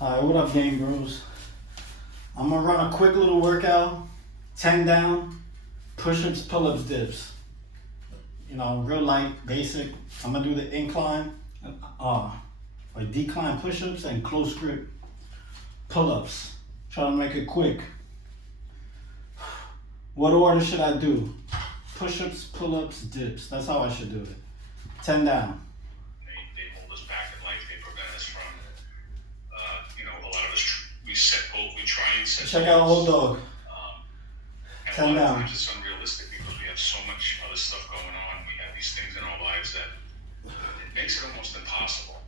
Alright, what up, Gainbros? I'm gonna run a quick little workout, 10 down, push-ups, pull-ups, dips. You know, real light, basic. I'm gonna do the incline, or decline push-ups and close grip pull-ups. Try to make it quick. What order should I do? Push-ups, pull-ups, dips. That's how I should do it. 10 down. They hold us back in life. They prevent us from, a lot of us, we try and set Check out Old Dog. And 10 a lot down. of times it's unrealistic because we have so much other stuff going on. We have these things in our lives that it makes it almost impossible,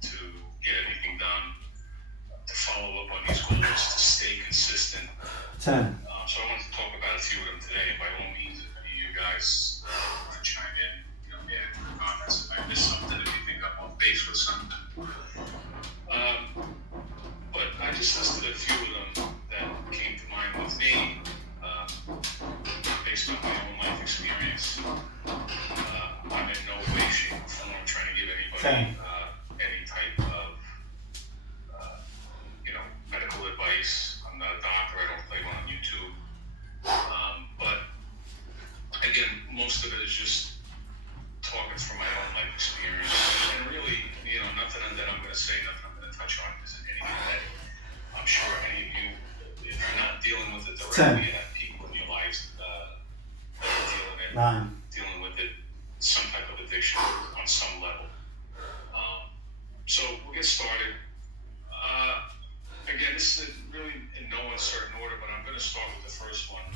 to get anything done, to follow up on these goals, to stay consistent. 10. So I wanted to talk about a few of them today. By all means, if any of you guys want to chime in, add comments. If I missed something, if you think I'm off base with something. But I just listed a few of them that came to mind with me, based on my own life experience. I'm in no way, shape, or form trying to give anybody any type of, medical advice. I'm not a doctor. I don't play one on YouTube. But again, most of it is just talking from my own life experience. And really, nothing that I'm going to say, nothing I'm going to touch on isn't anything that I'm sure any of you, if you're not dealing with it directly, you have people in your lives that are dealing with it, some type of addiction on some level. So we'll get started. Again, this is really in no uncertain order, but I'm going to start with the first one,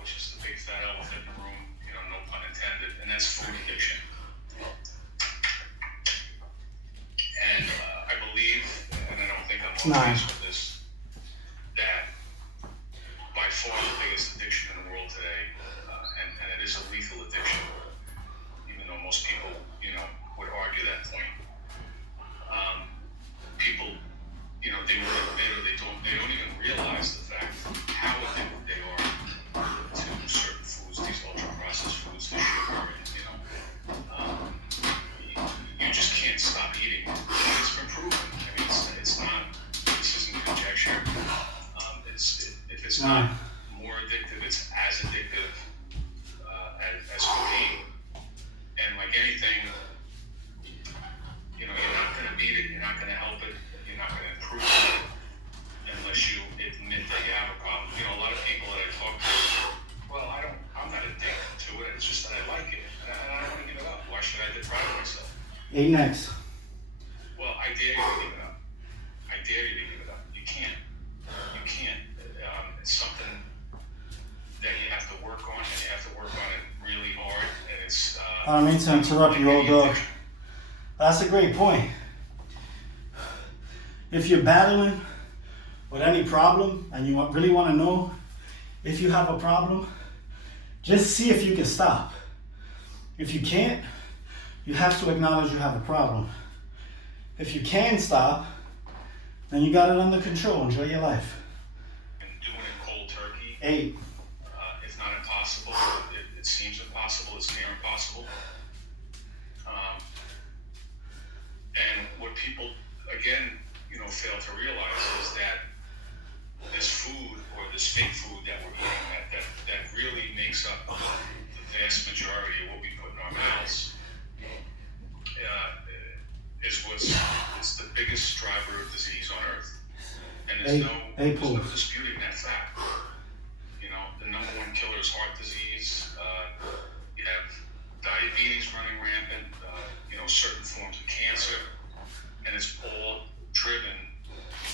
which is the big fat elephant in the room, no pun intended, and that's food addiction. And I believe, and I don't think I'm on base with this, that by far the biggest addiction in the world today, and it is a lethal addiction, even though most people, would argue that point. People, they will admit or they don't even realize the fact how addicted they are to certain foods, these ultra-processed foods, the sugar, and, you just can't stop eating. It's been proven. I mean, it's not, this isn't conjecture. If it's not more addictive, it's as addictive as cocaine. And like anything, you're not going to beat it, you're not going to help it, you're not going to improve it unless you admit that you have a problem. A lot of people that I talk to, well, I'm not addicted to it, it's just that I like it, and I don't want to give it up. Why should I deprive myself? 8 next. Well, I dare you to give it up. I dare you to give it up. You can't. You can't. It's something that you have to work on, and you have to work on it really hard, and it's... I don't mean to interrupt you, Old Dog. That's a great point. If you're battling with any problem and you really want to know if you have a problem, just see if you can stop. If you can't, you have to acknowledge you have a problem. If you can stop, then you got it under control. Enjoy your life. And doing it cold turkey. 8. It's not impossible. It seems impossible. It's near impossible. And what people, again, fail to realize is that this food or this fake food that we're eating that really makes up the vast majority of what we put in our mouths is the biggest driver of disease on earth. And there's no disputing that fact. The number one killer is heart disease. You have diabetes running rampant, certain forms of cancer, and it's all driven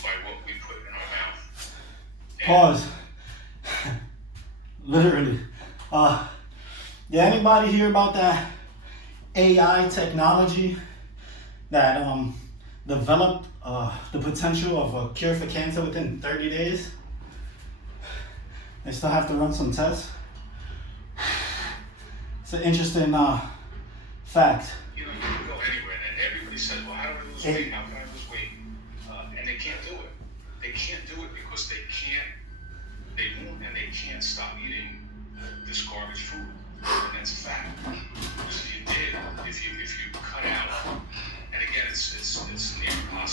by what we put in our mouth. Pause. Literally. Did anybody hear about that AI technology that developed the potential of a cure for cancer within 30 days? They still have to run some tests. It's an interesting fact. You can go anywhere, and everybody says, well, how do I lose weight? How can I lose weight? And they can't do it. They can't do it because they won't, and they can't stop eating this garbage food. And that's a fact. Because if you cut out, and again, it's near impossible.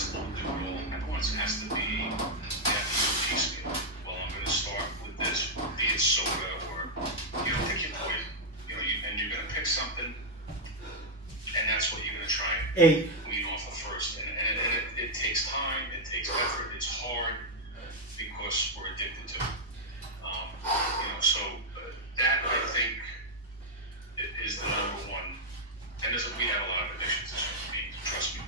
8. wean off of first. And it takes time, it takes effort, it's hard because we're addicted to it. So that I think is the number one. And we have a lot of addictions as human beings, trust me.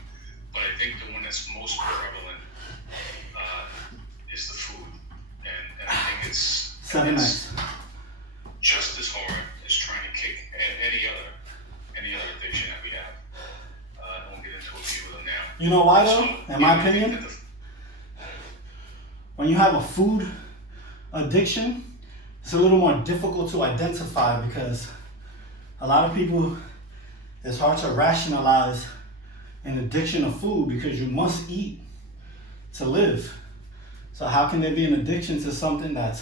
But I think the one that's most prevalent is the food. And I think it's 7 nights. Just as hard as trying to kick any other addiction that we have. I won't get into a few of them now. You know why though? In my opinion, when you have a food addiction, it's a little more difficult to identify because a lot of people, it's hard to rationalize an addiction of food because you must eat to live. So how can there be an addiction to something that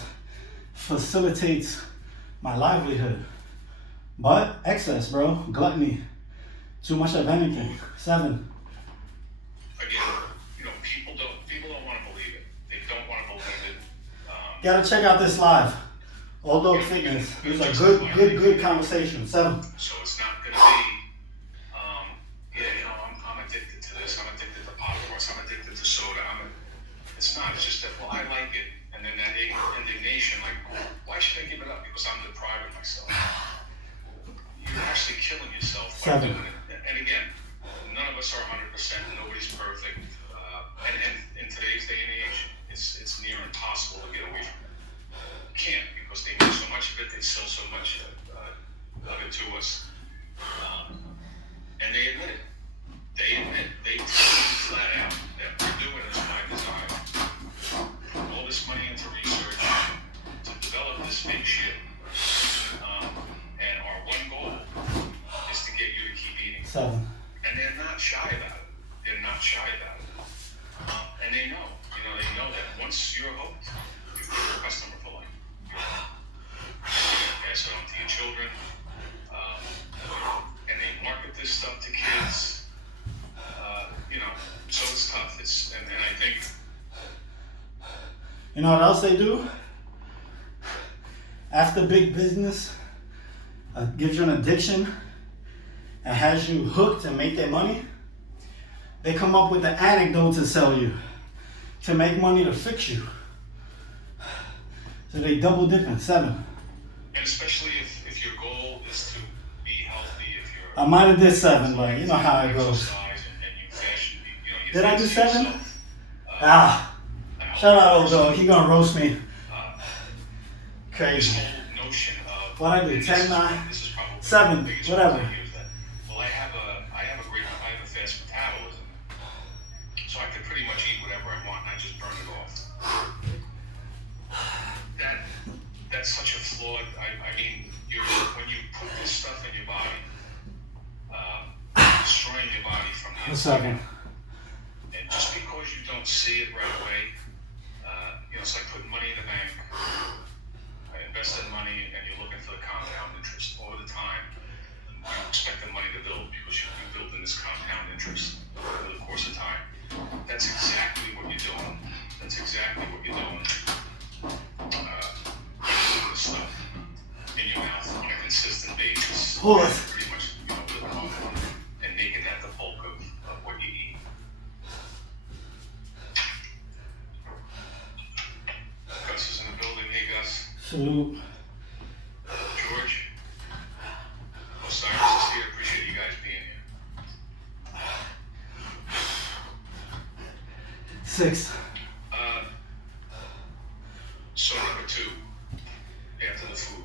facilitates my livelihood? But excess, bro, gluttony, too much of anything. 7. Again, people don't want to believe it. They don't want to believe it. Gotta check out this live. Old Dog Fitness. It was a good conversation. 7. So it's not gonna be, I'm addicted to this. I'm addicted to pop Pops. I'm addicted to soda. It's not. It's just that, well, I like it, and then that indignation, like, why should I give it up? Because I'm depriving myself. You're actually killing yourself by 7. doing it. And again, none of us are 100%. Nobody's perfect. And in today's day and age, it's near impossible to get away from it. You can't, because they make so much of it. They sell so much of it to us. And they admit it. They tell you flat out that we're doing this by design. Put all this money into research to develop this big shit. And our one goal is to get you to keep eating. 7. And they're not shy about it. And they know. They know that once you're hooked, you're a customer for life. You're gonna pass it on to your children. And they market this stuff to kids. So it's tough. And I think. You know what else they do? After big business gives you an addiction and has you hooked and make their money, they come up with an anecdote to sell you to make money to fix you. So they double dipping. 7. And especially if your goal is to be healthy, if you're. I might have did 7, but you know how it goes. Did I do 7? Shout out Old Dog. He gonna roast me. Crazy. This whole notion of. What I do? 10, 9, This is probably 7, the biggest whatever. one I use that. Well, I have a fast metabolism, so I can pretty much eat whatever I want and I just burn it off. That's such a flawed. When you put this stuff in your body, destroying your body from the inside. 7. And just because you don't see it right away, it's like putting money in the bank. I invested money, and you're looking for the compound interest over the time. You expect the money to build because you build in this compound interest over the course of time. That's exactly what you're doing. That's exactly what you're doing. Putting this stuff in your mouth on a consistent basis. Hold on. Pretty much, living off of it and making that the bulk of what you eat. Gus is in the building. Hey, Gus. Salute. George. Osiris is here. Appreciate you guys being here. 6. So number 2, after the food.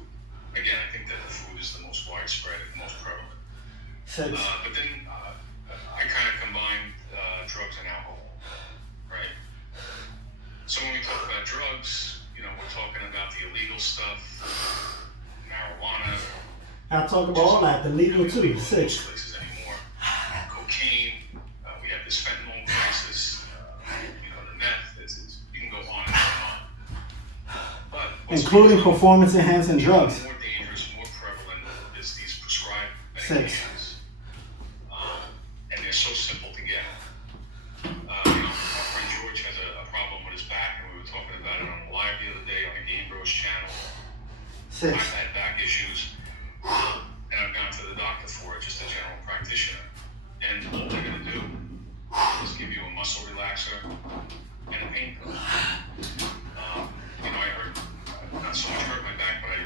Again, I think that the food is the most widespread and most prevalent. 6. But then I kind of combine drugs and alcohol, right? So when we talk about drugs, we're talking about the illegal stuff, marijuana. I talk about all that, the legal too. 6. Places anymore. Cocaine. We have this fentanyl crisis. The meth. We can go on and on. But Including performance enhancing drugs. More dangerous, more prevalent is these prescribed 6. medications. And they're so simple to get. Our friend George has a problem with his back, and we were talking about it on the live the other day on the Gainbros channel. 6. I've had back issues, and I've gone to the doctor for it, just a general practitioner. And all they're going to muscle relaxer, and a pain pill. I hurt, not so much hurt my back, but I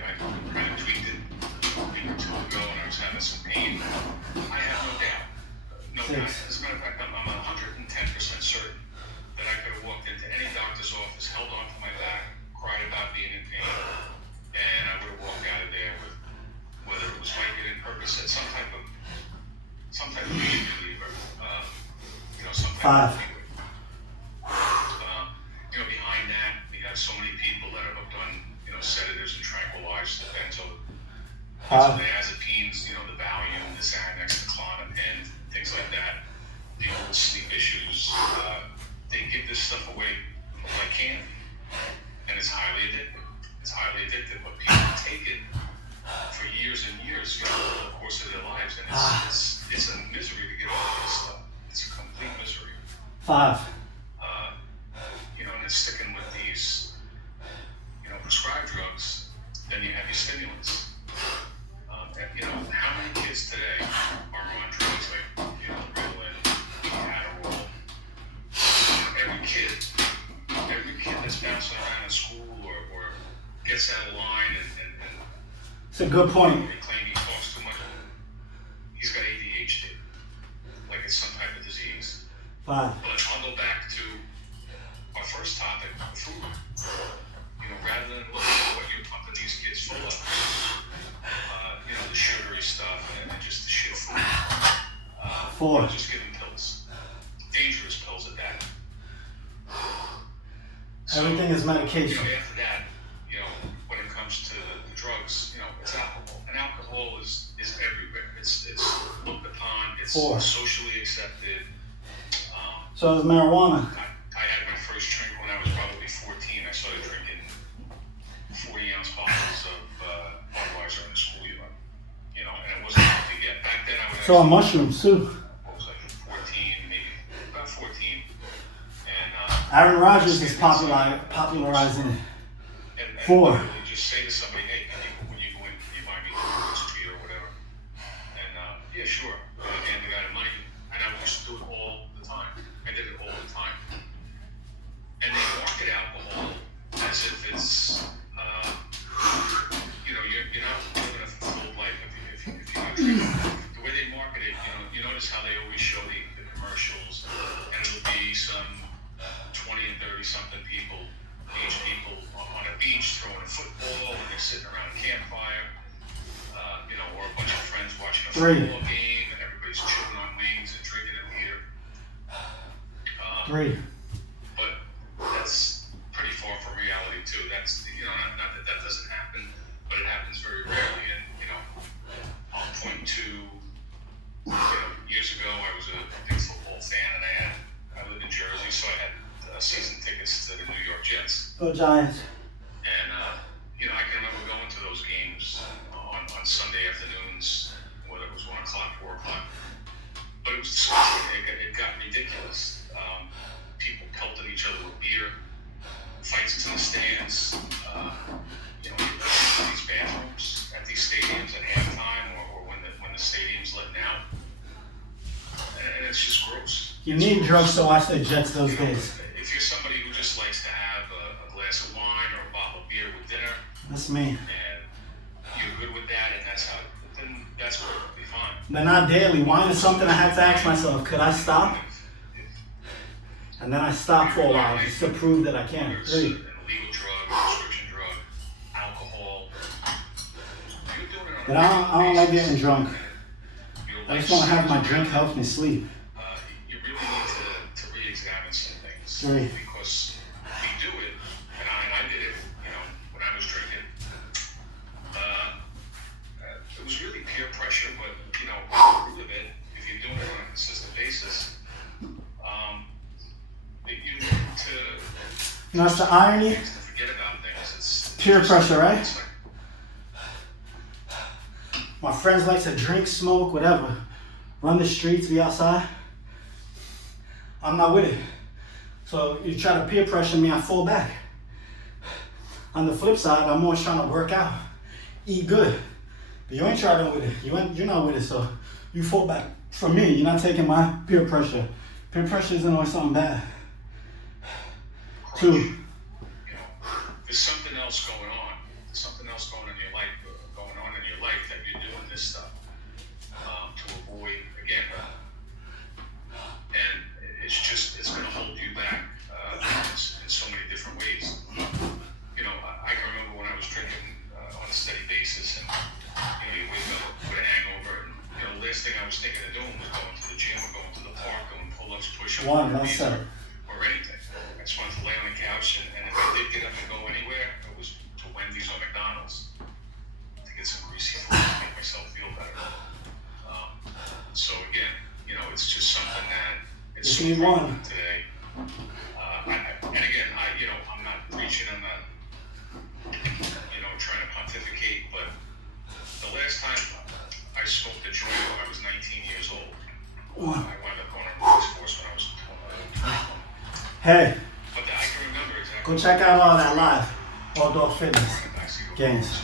kind of tweaked it a week or two ago, and I was having some pain. I have no doubt, as a matter of fact, I'm 110% certain that I could have walked into any doctor's office, held onto my back, cried about being in pain, and I would have walked out of there with, whether it was Vicodin, Percocet, some type of pain reliever, some type of liquid. Behind that, we have so many people that are hooked on, sedatives and tranquilizers, the benzodiazepines, the Valium, the Xanax, the Klonopin, things like that. The old sleep issues, they give this stuff away like candy, and it's highly addictive. But people take it for years and years, over the course of their lives, and it's a misery to get off of this stuff. It's a complete misery. 5. And it's sticking with these, prescribed drugs. Then you have your stimulants. How many kids today are on drugs like, Ritalin, Adderall? Every kid that's bouncing around in school or gets out of line and It's a good point. They claim he talks too much. He's got ADHD, like it's some type of disease. 5. But I'll go back to our first topic, food. Rather than look at what you're pumping these kids full of, the sugary stuff and just the shit food. 4. Just give them pills. Dangerous pills at that. Everything is medication. After that, when it comes to the drugs, it's alcohol. And alcohol is everywhere. It's looked upon, it's 4. socially accepted. So is marijuana. I had my first drink when I was probably 14. I started drinking 40-ounce bottles of Budweiser in the schoolyard. And it wasn't hard to get. Back then I was So are mushrooms too. What was I, 14, maybe about 14. And Aaron Rodgers is popularizing it. and 4. you just say to somebody, hey, when you go in, can you buy me the street or whatever? And yeah, sure. And the guy had money, and I used to do it all the time. I did it all the time. And they market alcohol as if it's, you're not living a fulfilled life if you're not drinking. The way they market it, you notice how they always show the commercials, and it'll be some 20 and 30 something people on a beach throwing a football, and they're sitting around a campfire, or a bunch of friends watching a 3. football game, and everybody's chewing on wings and drinking a beer. 3. But that's pretty far from reality too. That's not that doesn't happen, but it happens very rarely. And I'll point to years ago I was a big football fan, and I lived in Jersey, so I had season tickets to the New York Jets. Go Giants. And I can remember going to those games on Sunday afternoons, whether it was 1 o'clock, 4 o'clock. But it was disgusting. It got ridiculous. People pelted each other with beer, fights in the stands. These bathrooms at these stadiums at halftime or when the stadium's letting out, and it's just gross. You need drugs to watch the Jets those days. If you're somebody who just likes to have a glass of wine or a bottle of beer with dinner, That's me. and you're good with that, and then that's perfectly fine. But not daily. Wine is something I had to ask myself, could I stop? And then I stopped for a while just to prove that I can. Whether it's 3. an illegal drug, a prescription drug, alcohol. You're doing it on But a I don't like getting drunk. Your I just want to have my lifestyle, drink help me sleep. You really need to re-examine some things. 3. Because we do it, and I did it, when I was drinking. It was really peer pressure, but, the root of it, if you're doing it on a consistent basis, you need to That's the irony. to forget about things. It's Peer pressure, right? it's like, My friends like to drink, smoke, whatever. Run the streets, be outside. I'm not with it. So you try to peer pressure me, I fall back. On the flip side, I'm always trying to work out, eat good. But you ain't trying with it. You're not with it, so you fall back. For me, you're not taking my peer pressure. Peer pressure isn't always something bad. Crunch. 2. You know, there's something else going on. There's something else going on in your life, that you're doing this stuff to avoid again. And it's going to hold you back in so many different ways. You know, I can remember when I was drinking on a steady basis, and you wake up with a hangover, and the last thing I was thinking of doing was going to the gym or going to the park, doing pull-ups, push-ups, or anything. I just wanted to lay on the couch, and if I did get up and go anywhere, it was to Wendy's or McDonald's to get some greasy food to make myself feel better. So again, it's just something that it's so prevalent today. And again, I'm not preaching, I'm not, trying to pontificate, but the last time I smoked a joint when I was 19 years old, I wound up going on police force when I was 21. Hey, but I can remember exactly. go check out all that live. Outdoor Fitness Gains.